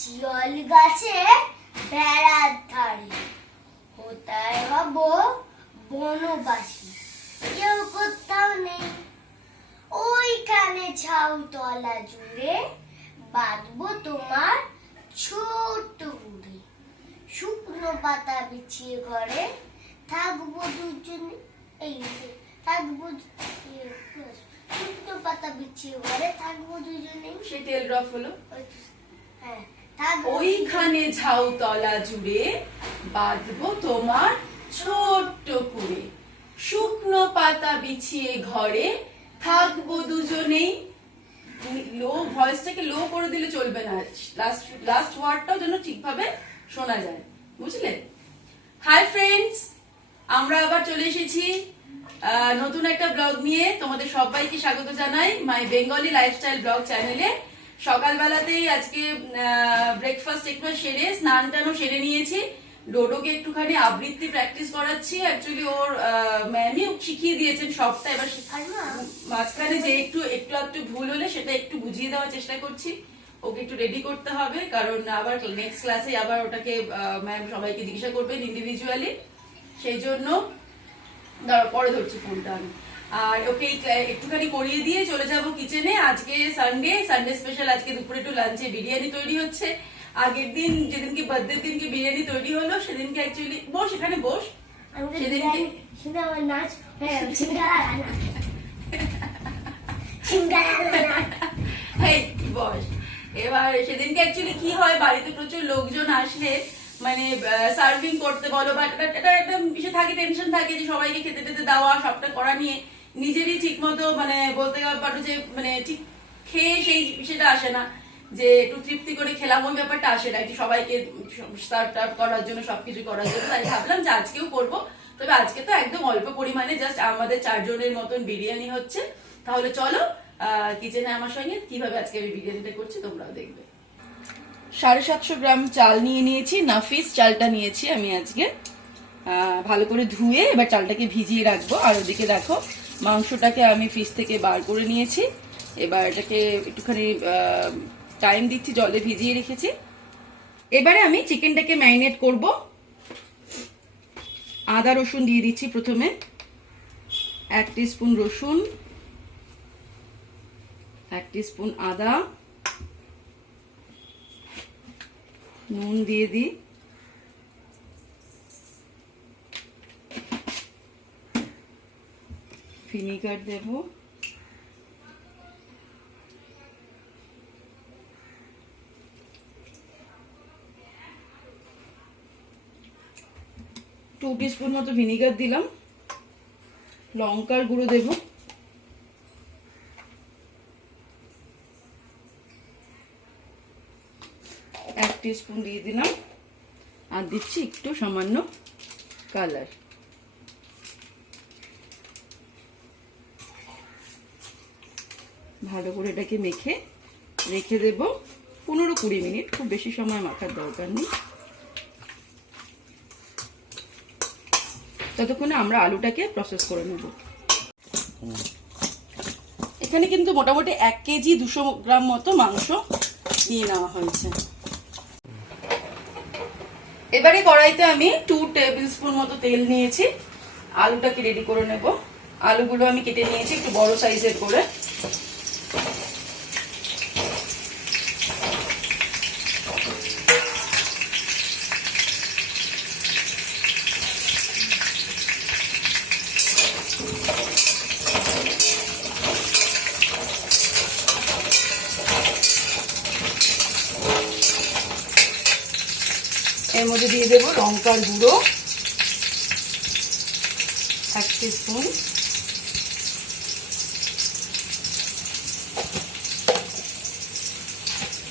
শিয়াল গাছে বেড়ার ধারে কোথায় হব বনবাসী, কেউ কোথাও নেই। ওইখানে ছাউতলা জুড়ে বাঁধবো তোমার ছোট্ট গুড়ে। শুকনো পাতা বিছিয়ে ঘরে থাকবো দুজনে। এই যে থাকবো, শুকনো পাতা বিছিয়ে ঘরে থাকবো দুজনে। সে তেল ড্রপ হলো। হ্যাঁ, ওইখানে ঝাউতলা জুড়ে বাঁধবো তোমার ছোট্ট কুড়ে। শুকনো পাতা বিছিয়ে ঘরে থাকবো দুজনেই। লো ভয়েসটাকে লো করে দিলে চলবে না, লাস্ট ওয়ার্ডটাও যেন ঠিকভাবে শোনা যায়, বুঝলে? হাই ফ্রেন্ডস, আমরা আবার চলে এসেছি নতুন একটা ব্লগ নিয়ে। তোমাদের সবাইকে স্বাগত জানাই মাই বেঙ্গলি লাইফস্টাইল ব্লগ চ্যানেলে। সকালবেলাতেই আজকে ব্রেকফাস্ট একটু সেরে স্নান টানও সেরে নিয়েছি। ডোডোকে একটুখানি আবৃত্তি প্র্যাকটিস করাচ্ছি। অ্যাকচুয়ালি ওর ম্যামই শিখিয়ে দিয়েছেন সবটা। এবার মাঝখানে যে একটু ভুল হলে সেটা একটু বুঝিয়ে দেওয়ার চেষ্টা করছি। ওকে একটু রেডি করতে হবে, কারণ আবার নেক্সট ক্লাসে আবার ওটাকে ম্যাম সবাইকে জিজ্ঞাসা করবেন ইন্ডিভিজুয়ালি। সেই জন্য পরে ধরছি ফোনটা আমি। আর ওকে একটুখানি করিয়ে দিয়ে চলে যাব কিচেনে। আজকে সানডে স্পেশাল। আজকে দুপুরে একটু লাঞ্চে বিরিয়ানি তৈরি হচ্ছে। আগের দিন যেদিনকে বার্থডে দিনকে বিরিয়ানি তৈরি হলো সেদিনকে অ্যাকচুয়ালি বস এখানে বস সেদিনকে নাচ বস। এবার সেদিনকে অ্যাকচুয়ালি কি হয়, বাড়িতে প্রচুর লোকজন আসলে মানে সার্ভিং করতে বলো বা এটা একটা বিষয় থাকে, টেনশন থাকে যে সবাইকে খেতে টেতে দেওয়া, সবটা করা নিয়ে নিজেরই ঠিক মতো মানে বলতে পারো যে মানে ঠিক খেয়ে সেই বিষয়টা আসে না, যে একটু তৃপ্তি করে খেলাম ওই ব্যাপারটা আসে না। একটু সবাইকে সার্ভ করার জন্য, সবকিছু করার জন্য তাই ভাবলাম যে আজকেও করবো। তবে আজকে তো একদম অল্প পরিমাণে, জাস্ট আমাদের 4 জনের মতন বিরিয়ানি হচ্ছে। তাহলে চলো কিচেনে আমার সঙ্গে কিভাবে আজকে আমি বিরিয়ানিটা করছি তোমরাও দেখবে। 750 গ্রাম চাল নিয়ে নিয়েছি। নাফিস চালটা নিয়েছি আমি আজকে। ভালো করে ধুয়ে এবার চালটাকে ভিজিয়ে রাখবো। আর ওদিকে দেখো মাংসটাকে আমি ফ্রিজ থেকে বার করে নিয়েছি। এবার এটাকে একটুখানি টাইম দিচ্ছি, জলে ভিজিয়ে রেখেছি। এবারে আমি চিকেনটাকে ম্যারিনেট করব। আদা রসুন দিয়ে দিচ্ছি প্রথমে। 1 টিস্পুন রসুন, 1 টিস্পুন আদা, নুন দিয়ে দিই, ভিনিগার দেব, টু টিস্পুন মতো ভিনিগার দিলাম। লঙ্কার গুঁড়ো দেব, 1 টিস্পুন দিয়ে দিলাম। আর দিচ্ছি একটু সামান্য কালার। ভালো করে এটাকে মেখে রেখে দেব 15-20 মিনিট। খুব বেশি সময় মাখার দরকার নেই। ততক্ষণে আমরা আলুটাকে প্রসেস করে নেব। এখানে কিন্তু মোটামুটি 1 কেজি 200 গ্রাম মতো মাংস নিয়ে নেওয়া হয়েছে। এবারে কড়াইতে আমি 2 টেবিল স্পুন মতো তেল নিয়েছি। আলুটাকে রেডি করে নেব। আলুগুলো আমি কেটে নিয়েছি একটু বড় সাইজের করে। এর মধ্যে দিয়ে দেবো লঙ্কার গুঁড়ো 1 টিস্পুন,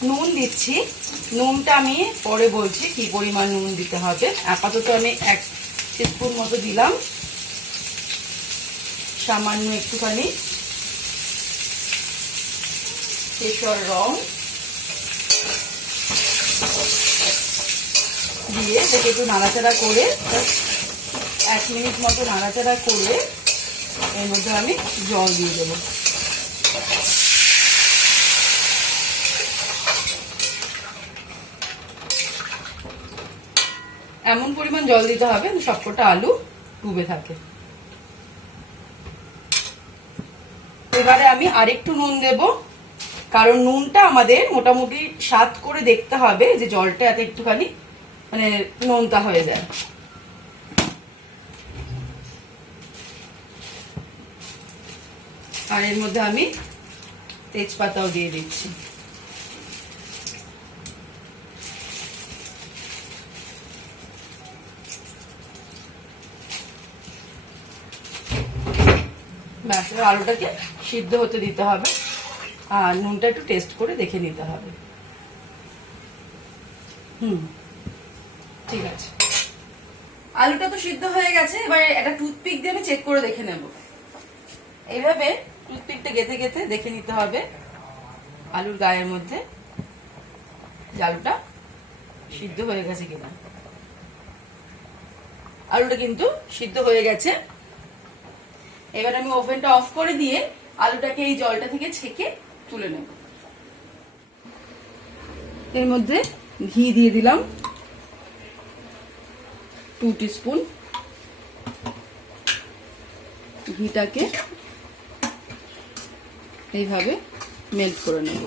নুন দিচ্ছি। নুনটা আমি পরে বলছি কি পরিমাণ নুন দিতে হবে। আপাতত আমি 1 টিস্পুন মতো দিলাম। সামান্য একটুখানি কেশর রং দিয়ে এটাকে একটু নাড়াচাড়া করে 1 মিনিট মতো নাড়াচাড়া করে এর মধ্যে আমি জল দিয়ে দেবো। এমন পরিমাণ জল দিতে হবে সবকটা আলু ডুবে থাকে। এবারে আমি আরেকটু নুন দেব, কারণ নুনটা আমাদের মোটামুটি স্বাদ করে দেখতে হবে যে জলটা এত একটুখানি মানে নোনতা হয়ে যায়। আর এর মধ্যে আমি তেজপাতাও দিয়ে দিচ্ছি। ব্যাস, আলুটাকে সিদ্ধ হতে দিতে হবে আর নুনটা একটু টেস্ট করে দেখে নিতে হবে। ঠিক আছে, আলুটা তো সিদ্ধ হয়ে গেছে। এবার একটা টুথপিক দিয়ে আমি চেক করে দেখে নেব। এইভাবে টুথপিকটা গেঁথে গেঁথে দেখে নিতে হবে আলুর গায়ের মধ্যে যে আলুটা সিদ্ধ হয়ে গেছে কিনা। আলুটা কিন্তু সিদ্ধ হয়ে গেছে। এবার আমি ওভেনটা অফ করে দিয়ে আলুটাকে এই জলটা থেকে ছেঁকে তুলে নেব। এর মধ্যে ঘি দিয়ে দিলাম 2 টিস্পুন। ঘিটাকে এইভাবে মেল্ট করে নেব।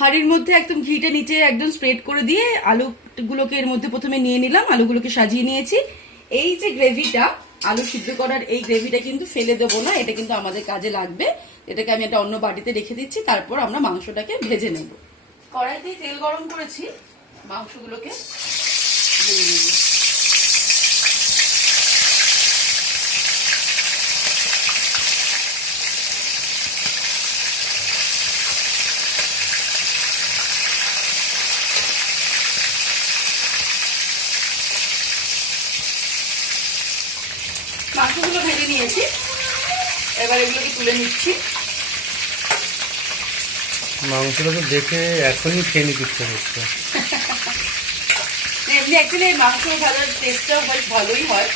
হাঁড়ির মধ্যে একদম ঘিটা নিচে একদম স্প্রেড করে দিয়ে আলুগুলোকে এর মধ্যে প্রথমে নিয়ে নিলাম, আলুগুলোকে সাজিয়ে নিয়েছি। এই যে গ্রেভিটা, আলু সিদ্ধ করার এই গ্রেভিটা কিন্তু ফেলে দেবো না, এটা কিন্তু আমাদের কাজে লাগবে। এটাকে আমি একটা অন্য বাটিতে রেখে দিচ্ছি, তারপর আমরা মাংসটাকে ভেজে নেব। কড়াইতে তেল গরম করেছি, মাংসগুলোকে ভেজে নেব। মাংসগুলো ভেজে নিয়েছি, এবার এগুলোকে তুলে নিচ্ছি। মাংসটা তো দেখে এখনই খেয়ে নিতে ইচ্ছে হচ্ছে। এমনি অ্যাকচুয়ালি মাংস ভাজার টেস্টটাও বেশ ভালোই হয়,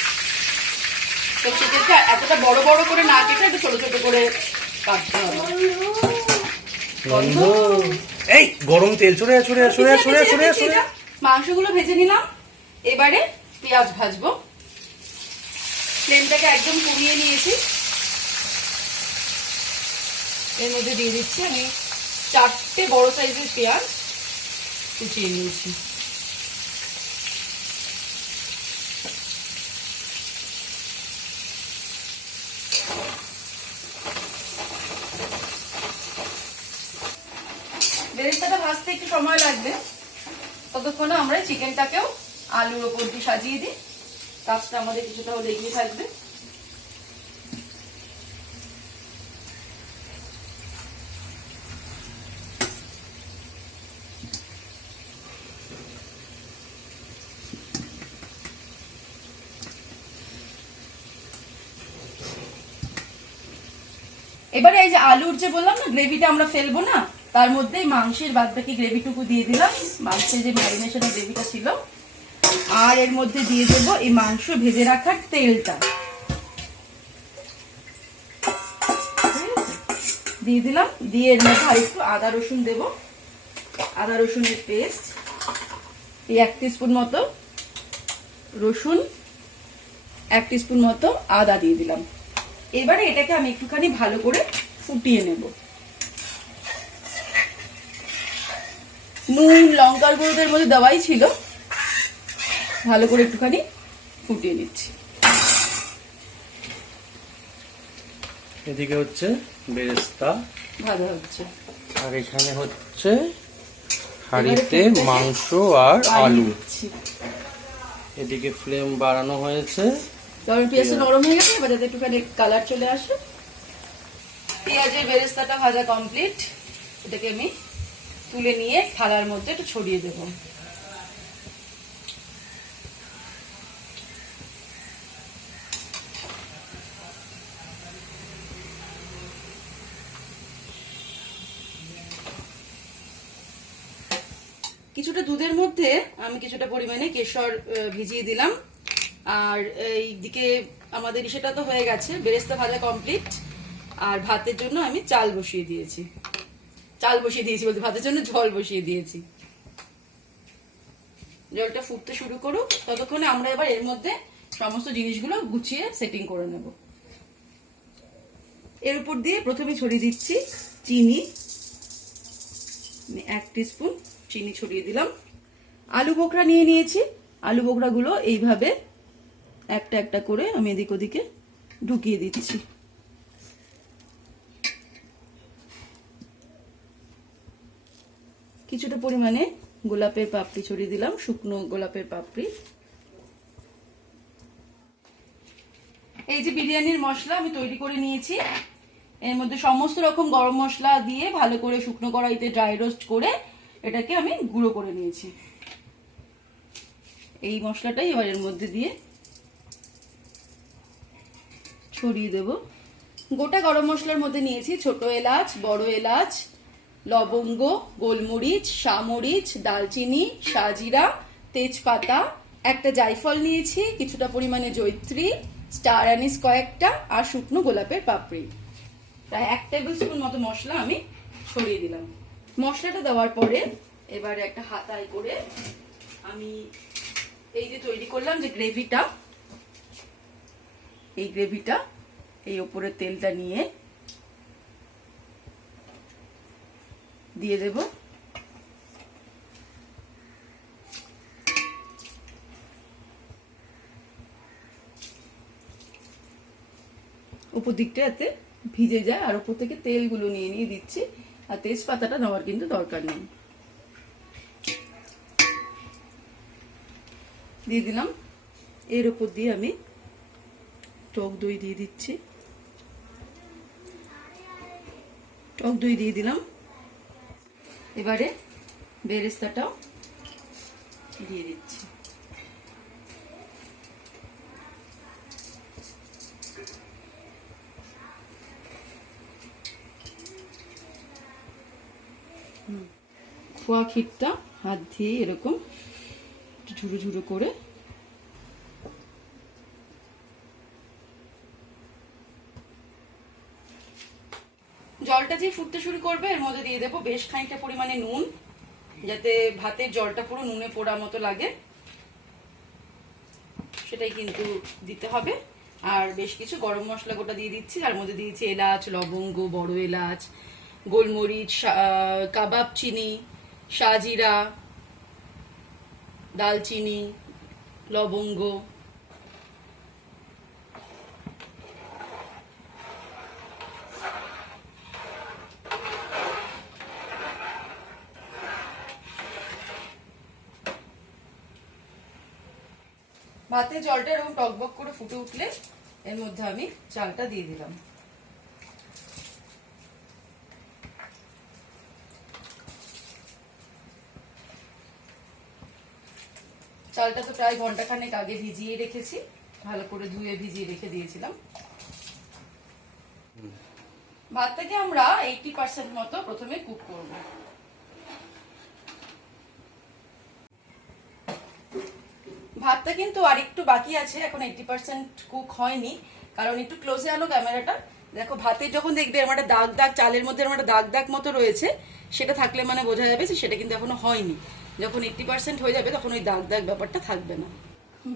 তো সেক্ষেত্রে এতটা বড় বড় করে না কেটে একটু ছোট ছোট করে কাটতে হবে। গন্ধ, এই গরম তেল চড়ে চড়ে চড়ে চড়ে চড়ে চড়ে। মাংসগুলো ভেজে নিলাম, এবারে পেঁয়াজ ভাজবো। ফ্লেমটাকে একদম কমিয়ে নিয়েছি। এর মধ্যে দিয়ে দিচ্ছি আমি 4টে বড় সাইজের পেঁয়াজ কুচিয়ে নিয়েছি। বেরেস্তাটা ভাজতে একটু সময় লাগবে, ততক্ষণে আমরা চিকেনটাকেও আলুর ওপর দিয়ে সাজিয়ে দিই। কাজটা আমাদের কিছুটা হলে এগিয়ে থাকবে। এবারে এই যে আলুর যে বললাম না গ্রেভিটা আমরা ফেলবো না, তার মধ্যে মাংসের বাদবাকি গ্রেভিটুকু দিয়ে দিলাম, মাংসের যে ম্যারিনেশনের গ্রেভিটা ছিল। আর এর মধ্যে দিয়ে দেবো এই মাংস ভেজে রাখার তেলটা দিয়ে দিলাম। দিয়ে এর মধ্যে আর একটু আদা রসুন দেবো, আদা রসুনের পেস্ট এই 1 টিস্পুন মতো রসুন, 1 টিস্পুন মতো আদা দিয়ে দিলাম। এবারে এটাকে আমি একটুখানি ভালো করে ফুটিয়ে নেব। নুন লঙ্কার গুঁড়োদের মধ্যে দেওয়াই ছিল, ভালো করে একটুখানি ফুটিয়ে নিচ্ছি। এদিকে হচ্ছে বেরেস্তা ভাজা হচ্ছে, আর এখানে হচ্ছে হাঁড়িতে মাংস আর আলু। এদিকে ফ্লেম বাড়ানো হয়েছে, কারণ পেঁয়াজটা নরম হয়ে গেছে, এবার যাতে একটুখানি কালার চলে আসে। পেঁয়াজের বেরেস্তাটা ভাজা কমপ্লিট, এটাকে আমি তুলে নিয়ে থালার মধ্যে একটু ছড়িয়ে দেবো। কিছুটা দুধের মধ্যে আমি কিছুটা পরিমাণে কেশর ভিজিয়ে দিলাম। আর এই দিকে আমাদের সেটা তো হয়ে গেছে, বেরেস্তা ভাজা কমপ্লিট। আর ভাতের জন্য আমি চাল বসিয়ে দিয়েছি বলতে ভাতের জন্য জল বসিয়ে দিয়েছি। জলটা ফুটতে শুরু করুক, ততক্ষণে আমরা এবার এর মধ্যে সমস্ত জিনিসগুলো গুছিয়ে সেটিং করে নেব। এর উপর দিয়ে প্রথমে ছড়িয়ে দিচ্ছি চিনি, 1 টিস্পুন চিনি ছড়িয়ে দিলাম। আলু বোখরা নিয়ে নিয়েছি, আলু বোখরাগুলো এইভাবে একটা একটা করে আমি এদিক ওদিকে ঢুকিয়ে দিচ্ছি। কিছুটা পরিমাণে গোলাপের পাপড়ি ছড়িয়ে দিলাম, শুকনো গোলাপের পাপড়ি। এই যে বিরিয়ানির মশলা আমি তৈরি করে নিয়েছি, এর মধ্যে সমস্ত রকম গরম মশলা দিয়ে ভালো করে শুকনো কড়াইতে ড্রাই রোস্ট করে এটাকে আমি গুঁড়ো করে নিয়েছি। এই মশলাটাই এবার এর মধ্যে দিয়ে ছড়িয়ে দেব। গোটা গরম মশলার মধ্যে নিয়েছি ছোট এলাচ, বড় এলাচ, লবঙ্গ, গোলমরিচ, শামরিচ, দালচিনি, সাজিরা, তেজপাতা, একটা জায়ফল নিয়েছি, কিছুটা পরিমাণে জয়িত্রী, স্টার অ্যানিস কয়েকটা, আর শুকনো গোলাপের পাপড়ি। প্রায় 1 টেবিল স্পুন মতো মশলা আমি ছড়িয়ে দিলাম। মশলাটা দেওয়ার পরে এবারে একটা হাতায় করে আমি এই যে তৈরি করলাম যে গ্রেভিটা, এই গ্রেভিটা এই ওপরে তেলটা নিয়ে দিয়ে দেব। উপর দিকটা যাতে ভিজে যায়, আর উপর থেকে তেলগুলো নিয়ে নিয়ে দিচ্ছি। আর তেজপাতাটা দেওয়ার কিন্তু দরকার নেই। দিয়ে দিলাম। এর উপর দিয়ে আমি টক দই দিয়ে দিচ্ছি, টক দই দিয়ে দিলাম। এবারে বেরেস্তাটাও দিয়ে দিচ্ছি। খোয়া ক্ষীরটা হাত দিয়ে এরকম ঝুরো ঝুরো করে জলটা যে ফুটতে শুরু করবে এর মধ্যে দিয়ে দেবো বেশ খানিকটা পরিমাণে নুন, যাতে ভাতের জলটা পুরো নুনে পোড়া মতো লাগে, সেটাই কিন্তু দিতে হবে। আর বেশ কিছু গরম মশলা গোটা দিয়ে দিচ্ছি, তার মধ্যে দিয়েছি এলাচ, লবঙ্গ, বড় এলাচ, গোলমরিচ, কাবাব চিনি, সাজিরা, দালচিনি, লবঙ্গ। ভাতে জলটা এরকম টকবক করে ফুটে উঠলে এর মধ্যে আমি চালটা দিয়ে দিলাম। চালটা তো প্রায় ঘন্টাখানেক আগে ভিজিয়ে রেখেছি, ভালো করে ধুয়ে ভিজিয়ে রেখে দিয়েছিলাম। ভাতটাকে আমরা 80% মতো প্রথমে কুক করব। ভাতটা কিন্তু আর একটু বাকি আছে, এখন 80% কুক হয়নি, কারণ একটু ক্লোজে আনো ক্যামেরাটা। দেখো ভাতে যখন দেখবে এরকম একটা দাগ দাগ, চালের মধ্যে এরকম একটা দাগ দাগ মতো রয়েছে, সেটা থাকলে মানে বোঝা যাবে যে সেটা কিন্তু এখনো হয়নি। যখন 80% হয়ে যাবে তখন ওই দাগ দাগ ব্যাপারটা থাকবে না।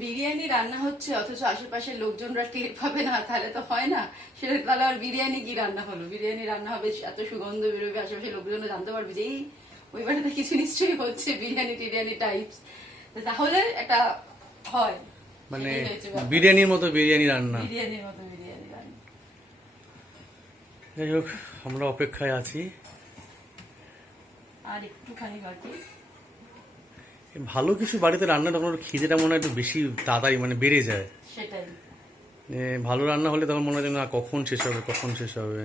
বিরিয়ানি রান্না হচ্ছে অথচ আশেপাশের লোকজনরা টের পাবে না, তাহলে তো হয় না। সেটা তাহলে আর বিরিয়ানি কি রান্না হলো? বিরিয়ানি রান্না হবে, এত সুগন্ধ বেরোবে, আশেপাশের লোকজনরা জানতে পারবে যে এই ওই বাড়িতে কিছু নিশ্চয়ই হচ্ছে, বিরিয়ানি টিরিয়ানি টাইপস, তাহলে এটা হয়। মানে বিরিয়ানির মতো বিরিয়ানি রান্না, বিরিয়ানির মতো বিরিয়ানি রান্না। যাই হোক, আমরা অপেক্ষায় আছি। আর একটুখানি বাকি। ভালো কিছু বাড়িতে রান্না তখন খিদেটা মনে হয় একটু বেশি তাড়াতাড়ি মানে বেড়ে যায়। সেটাই, ভালো রান্না হলে তখন মনে হয় না কখন শেষ হবে, কখন শেষ হবে।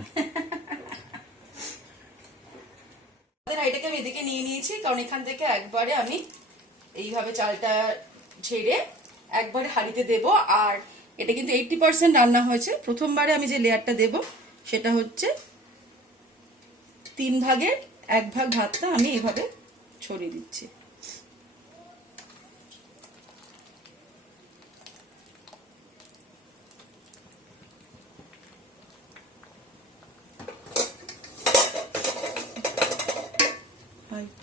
এটাকে আমি এদিকে নিয়ে নিয়েছি, কারণ এখান থেকে একবারে আমি এইভাবে চালটা ঝেড়ে একবারে হাঁড়িতে দেব। আর এটা কিন্তু 80% রান্না হয়েছে। প্রথমবারে আমি যে লেয়ারটা দেব সেটা হচ্ছে 3 ভাগের 1 ভাগ ভাতটা আমি এইভাবে ছড়িয়ে দিচ্ছি।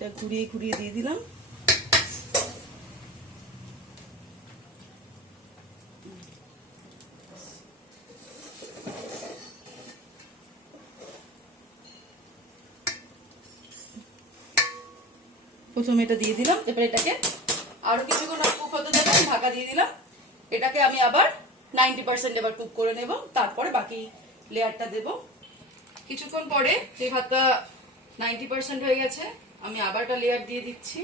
এটা ঘুরিয়ে ঘুরিয়ে দিয়ে দিলাম। প্রথমে এটা দিয়ে দিলাম, এবার এটাকে আরো কিছুক্ষণ কুক হতে দেবো, ঢাকা দিয়ে দিলাম। এটাকে আমি আবার 90% এবার কুক করে নেব, তারপরে বাকি লেয়ারটা দেব। কিছুক্ষণ পরে যে ভাতটা 90% হয়ে গেছে, আমি আবার একটা লেয়ার দিয়ে দিচ্ছি।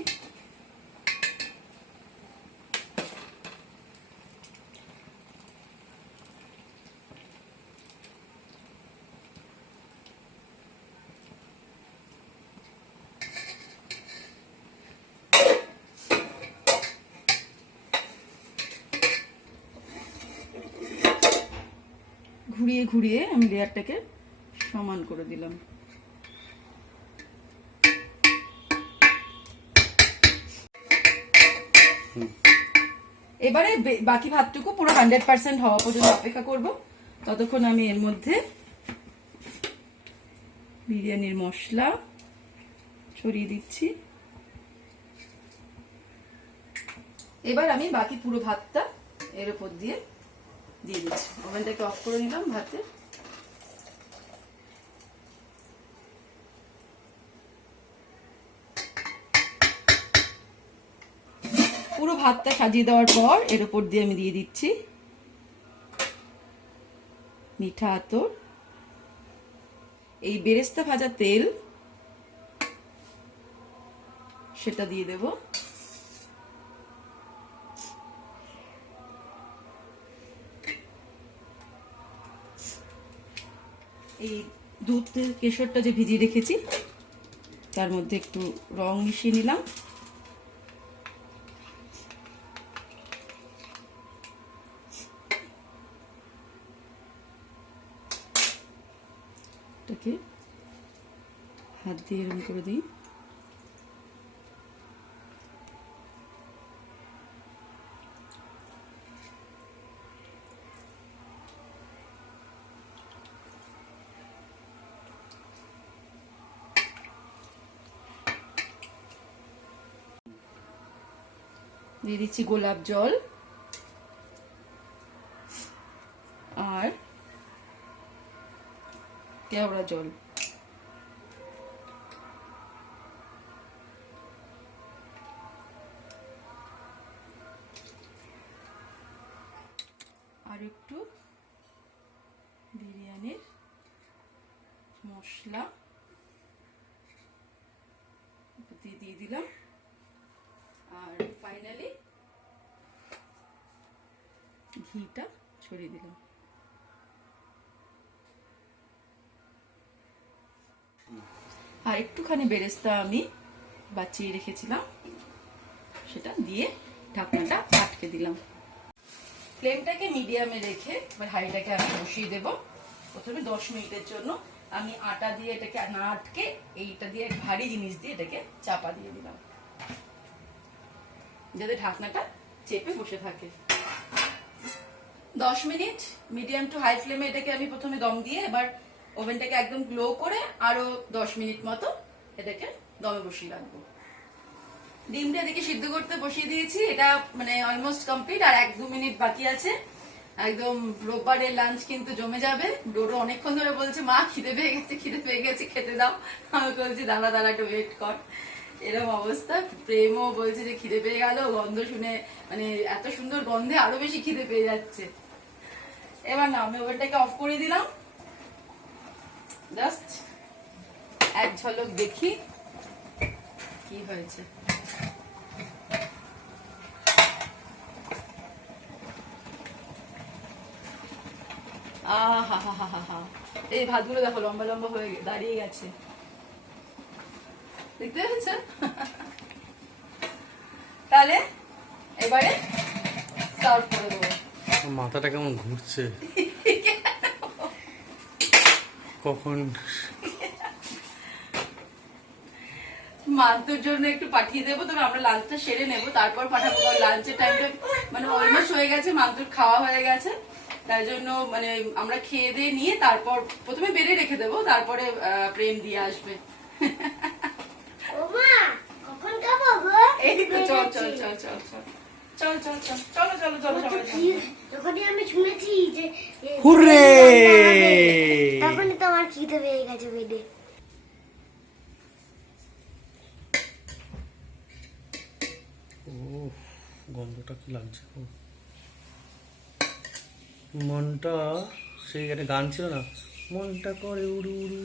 ঘুরিয়ে ঘুরিয়ে আমি লেয়ারটাকে সমান করে দিলাম। এবারে বাকি ভাতটুকু পুরো 100% হওয়া পর্যন্ত অপেক্ষা করব। ততক্ষণ আমি এর মধ্যে বিরিয়ানির মশলা ছড়িয়ে দিচ্ছি। এবার আমি বাকি পুরো ভাতটা এর উপর দিয়ে দিচ্ছি। ওভেনটাকে অফ করে নিলাম ভাতে। পুরো ভাতটা সাজিয়ে দেওয়ার পর এর উপর দিয়ে আমি দিয়ে দিচ্ছি মিঠা আতর, এই বেরেস্তা ভাজা তেল সেটা দিয়ে দেব। এই দুধ কেশরটা যে ভিজিয়ে রেখেছি তার মধ্যে একটু রং মিশিয়ে নিলাম। এটাকে হাত দিয়ে এরকম করে দিই। দিয়ে দিচ্ছি গোলাপ জল আর কেওড়া জল। আর একটু বিরিয়ানির মশলা দিয়ে দিলাম। আর ফাইনালি ঘিটা ছড়িয়ে দিলাম। আর একটুখানি বেরেস্তা আমি বাঁচিয়ে রেখেছিলাম, সেটা দিয়ে ঢাকনাটা আটকে দিলাম। ফ্লেমটাকে মিডিয়ামে রেখে এবার হাঁড়িটাকে আমি বসিয়ে দেব। প্রথমে 10 মিনিটের জন্য আমি আটা দিয়ে এটাকে না আটকে এইটা দিয়ে ভারী জিনিস দিয়ে এটাকে চাপা দিয়ে দিলাম, যাতে ঢাকনাটা চেপে বসে থাকে। 10 মিনিট মিডিয়াম টু হাই ফ্লেমে এটাকে আমি প্রথমে দম দিয়ে এবার ওভেনটাকে একদম গ্লো করে আরো 10 মিনিট মতো এটাকে দমে বসিয়ে রাখবো। ডিমটা এদিকে সিদ্ধ করতে বসিয়ে দিয়েছি, এটা মানে অলমোস্ট কমপ্লিট। আর 1-2 মিনিট বাকি আছে। একদম রোববারের লাঞ্চ কিন্তু জমে যাবে। ডোরো অনেকক্ষণ ধরে বলছে মা খিদে পেয়ে গেছে, খিদে পেয়ে গেছে, খেতে দাও। আমি বলছি দাঁড়া দাঁড়া একটু ওয়েট কর। এরকম অবস্থা। প্রেমও বলছে যে খিদে পেয়ে গেল, গন্ধ শুনে মানে এত সুন্দর গন্ধে আরো বেশি খিদে পেয়ে যাচ্ছে। এবার না আমি ওভেনটাকে অফ করে দিলাম। জাস্ট এক ঝলক দেখি কি হয়েছে। এই ভাতগুলো দেখো লম্বা লম্বা হয়ে দাঁড়িয়ে গেছে, দেখতে পেয়েছেন? তাহলে এবারে সার্ভ করে দেবো। মাথাটা কেমন ঘুরছে কখন। মান্তুর জন্য একটু পাঠিয়ে দেবো, তবে আমরা লাঞ্চটা সেরে নেবো তারপর পাঠাবো। লাঞ্চের টাইমটা মানে অলমোস্ট হয়ে গেছে, মান্তুর খাওয়া হয়ে গেছে, তাই জন্য মানে আমরা খেয়ে দিয়ে নিয়ে তারপর প্রথমে বেড়ে রেখে দেবো, তারপরে প্রেম দিয়ে আসবে। ওমা চল চল চল চল চল চল চল চল চলো চলো চলো সবাই চলো। যখনই আমি শুনেছি যে হুররে! তখনই তো আমার খিদে পেয়ে গেছে বেডে। উফ, গন্ধটা কি লাগছে গো। মনটা সেই একটা গান ছিল না, মনটা করে উড়ু উড়ু।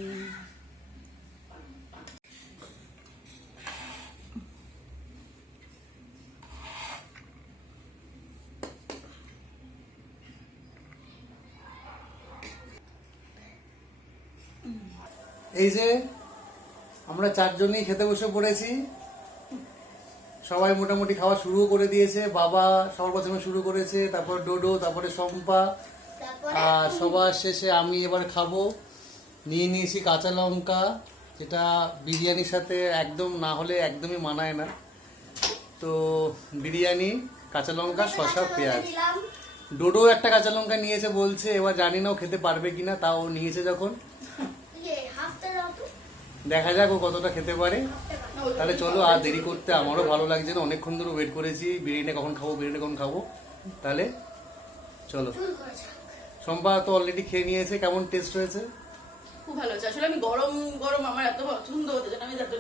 এই যে আমরা চারজনই খেতে বসে পড়েছি, সবাই মোটামুটি খাওয়া শুরু করে দিয়েছে। বাবা সবার প্রথমে শুরু করেছে, তারপর ডোডো, তারপরে শম্পা, তারপরে আর সবার শেষে আমি এবার খাবো। নিয়ে নিয়েছি কাঁচা লঙ্কা, যেটা বিরিয়ানির সাথে একদম না হলে একদমই মানায় না। তো বিরিয়ানি, কাঁচা লঙ্কা, শসা, পেঁয়াজ। দিলাম। ডোডো একটা কাঁচা লঙ্কা নিয়েছে বলছে, এবার জানি না ও খেতে পারবে কিনা, তাও নিয়েছে যখন হাফটা দাও তো। দেখা যাক ও কতটা খেতে পারে। তাহলে চলো, আর দেরি করতে আমারও ভালো লাগছে না, অনেকক্ষণ ধরে ওয়েট করেছি বিরিয়ানি কখন খাবো, বিরিয়ানি কখন খাবো। তাহলে চলো। চুল করেছে। শম্পা তো অলরেডি খেয়ে নিয়েছে, কেমন টেস্ট হয়েছে? খুব ভালো হচ্ছে। আসলে আমি গরম গরম আমার এত পছন্দ হতে যেন আমি যাতে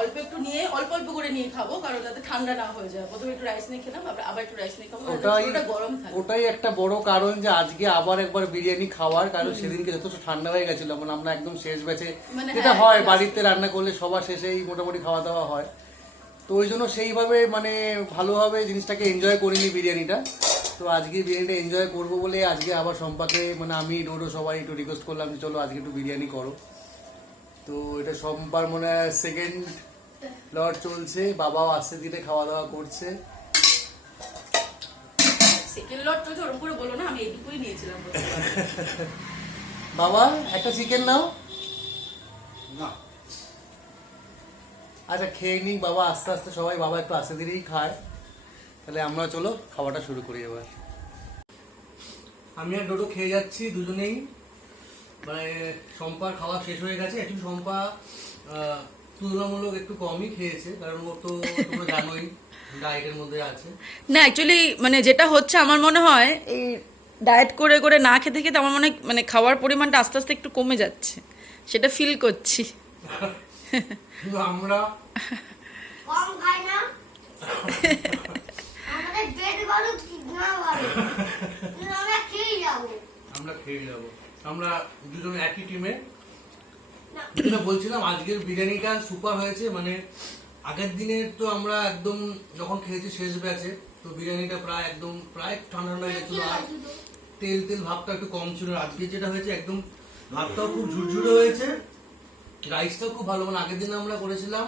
অল্প একটু নিয়ে অল্প অল্প করে নিয়ে খাবো, কারণ যাতে ঠান্ডা না হয়ে যায়। প্রথমে একটু রাইস নিয়ে খেলাম, আবার একটু রাইস নিয়ে খাবো, ওটাই ওটা গরম থাকে। ওটাই একটা বড় কারণ যে আজকে আবার একবার বিরিয়ানি খাওয়ার, কারণ সেদিনকে যথেষ্ট ঠান্ডা হয়ে গেছিল, মানে আমরা একদম শেষ ব্যাচে, মানে যেটা হ্যাঁ, হয় বাড়িতে রান্না করলে সবার শেষেই মোটামুটি খাওয়া দাওয়া হয়। তো ওই জন্য সেইভাবে মানে ভালোভাবে জিনিসটাকে এনজয় করিনি বিরিয়ানিটা। তো আজকে বিরিয়ানিটা এনজয় করবো বলে আজকে আবার সম্পাকে, মানে আমি ডোডো সবাই একটু রিকোয়েস্ট করলাম যে চলো আজকে একটু বিরিয়ানি করো। তো এটা সম্পার মনে হয় সেকেন্ড লট চলছে, বাবাও আস্তে ধীরে খাওয়া দাওয়া করছে। সেকেন্ড লট চলছে ওরকম করে বলো না, আমি এইটুকুই নিয়েছিলাম। বাবা একটা চিকেন নাও না। আচ্ছা খেয়ে নিক বাবা আস্তে আস্তে, সবাই বাবা একটু আস্তে ধীরেই খায়। তাহলে আমরা চলো খাওয়াটা শুরু করি এবার। আমি আর ডোডো খেয়ে যাচ্ছি দুজনেই, মানে সম্পার খাওয়া শেষ হয়ে গেছে। অ্যাকচুয়ালি সম্পা তুলনামূলক একটু কমই খেয়েছে, কারণ ও তো তোমরা জানোই ডায়েটের মধ্যে আছে। না অ্যাকচুয়ালি মানে যেটা হচ্ছে আমার মনে হয় এই ডায়েট করে করে না খেতে খেতে আমার মনে হয় মানে খাওয়ার পরিমাণটা আস্তে আস্তে একটু কমে যাচ্ছে, সেটা ফিল করছি। কিন্তু আমরা কম খাই না। আমাদের পেট বলো কি না বলো, কিন্তু আমরা খেয়ে যাবো। আমরা খেয়ে যাবো, আমরা দুজনে একই টিমে। না। যেটা বলছিলাম আজকের বিরিয়ানিটা সুপার হয়েছে, মানে আগের দিনের তো আমরা একদম যখন খেয়েছি শেষ ব্যাচে, তো বিরিয়ানিটা প্রায় একদম প্রায় ঠান্ডা ঠান্ডা হয়ে গেছিল, আর তেল তেল ভাবটা একটু কম ছিল। আজকে যেটা হয়েছে একদম ভাতটাও খুব ঝুরঝুরে হয়েছে, রাইসটাও খুব ভালো। মানে আগের দিন আমরা করেছিলাম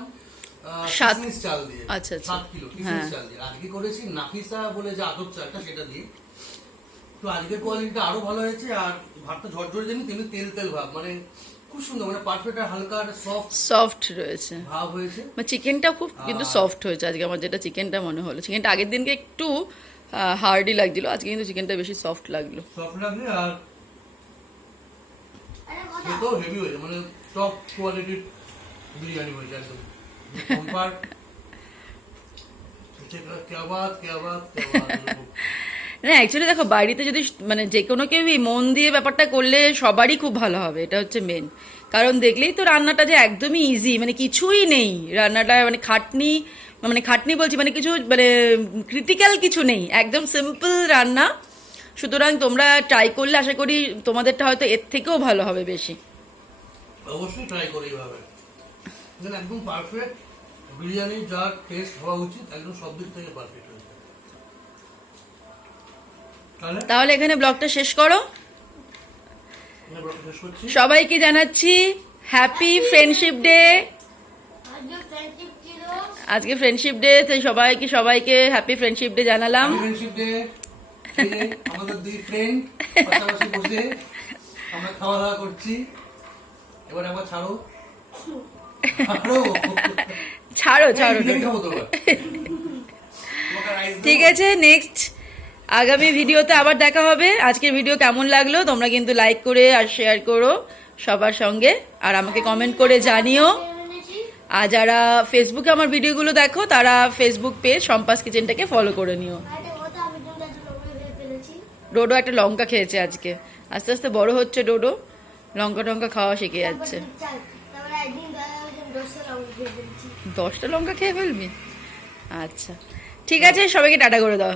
কিসমিস চাল দিয়ে, আচ্ছা, আচ্ছা। 7 কিলো কিসমিস চাল দিয়ে। আজকে করেছি নাফিসা বলে যে আদর চালটা, সেটা দিয়ে। তো আজকের কোয়ালিটিটা আরো ভালো হয়েছে, আর ভাতটা ঝরঝরে জানি তেমনি তেল তেল ভাব, মানে খুব সুন্দর, মানে পারফেক্ট আর হালকা সফট রয়েছে, ভাব হয়েছে। মানে চিকেনটা খুব কিন্তু সফট হয়েছে আজকে। আমার যেটা চিকেনটা মনে হলো, চিকেনটা আগের দিনকে একটু হার্ডই লাগছিল, আজকে কিন্তু চিকেনটা বেশি সফট লাগলো। সফট লাগছে, আর আরে কথা খেতেও হেভি হয়েছে, মানে টপ কোয়ালিটির বিরিয়ানি হয়েছে একদম। কম্পার क्या बात क्या बात क्या बात। না অ্যাকচুয়ালি দেখো বাড়িতে যদি মানে যে কোনো কেউই মন দিয়ে ব্যাপারটা করলে সবারই খুব ভালো হবে, এটা হচ্ছে মেন কারণ। দেখলেই তো রান্নাটা যে একদমই ইজি, মানে কিছুই নেই রান্নাটা, মানে খাটনি বলছি, মানে কিছু মানে ক্রিটিক্যাল কিছু নেই, একদম সিম্পল রান্না। সুতরাং তোমরা ট্রাই করলে আশা করি তোমাদেরটা হয়তো এর থেকেও ভালো হবে বেশি। অবশ্যই ট্রাই করি এইভাবে, একদম পারফেক্ট বিরিয়ানি, যা টেস্ট হওয়া উচিত একদম সব দিক থেকে পারফেক্ট হয়েছে। তাহলে এখানে ব্লগটা শেষ করো। শেষ করছি। সবাইকে জানাচ্ছি হ্যাপি ফ্রেন্ডশিপ ডে। আজকে ফ্রেন্ডশিপ ছিল। আজকে ফ্রেন্ডশিপ ডে, তাই সবাইকে হ্যাপি ফ্রেন্ডশিপ ডে জানালাম। ফ্রেন্ডশিপ ডে, আমাদের দুই ফ্রেন্ড পাশাপাশি বসে আমরা খাওয়া দাওয়া করছি। এবার একবার ছাড়ো ছাড়ো ঠিক আছে, নেক্সট আগামী ভিডিওতে আবার দেখা হবে। আজকের ভিডিও কেমন লাগলো তোমরা কিন্তু লাইক করে আর শেয়ার করো সবার সঙ্গে, আর আমাকে কমেন্ট করে জানিও। আর যারা ফেসবুকে আমার ভিডিওগুলো দেখো তারা ফেসবুক পেজ সম্পাস কিচেনটাকে ফলো করে নিও। আরে ওটা আমি দুটো লবণ ভেবে ফেলেছি। ডোডো একটা লঙ্কা খেয়েছে আজকে, আস্তে আস্তে বড় হচ্ছে ডোডো, লঙ্কা টঙ্কা খাওয়া শিখে যাচ্ছে। তারপরে একদিন 10টা লবণ ভেবে ফেলেছি। 10টা লঙ্কা খেয়ে ফেলবি? আচ্ছা ঠিক আছে, সবাইকে টাটা করে দাও।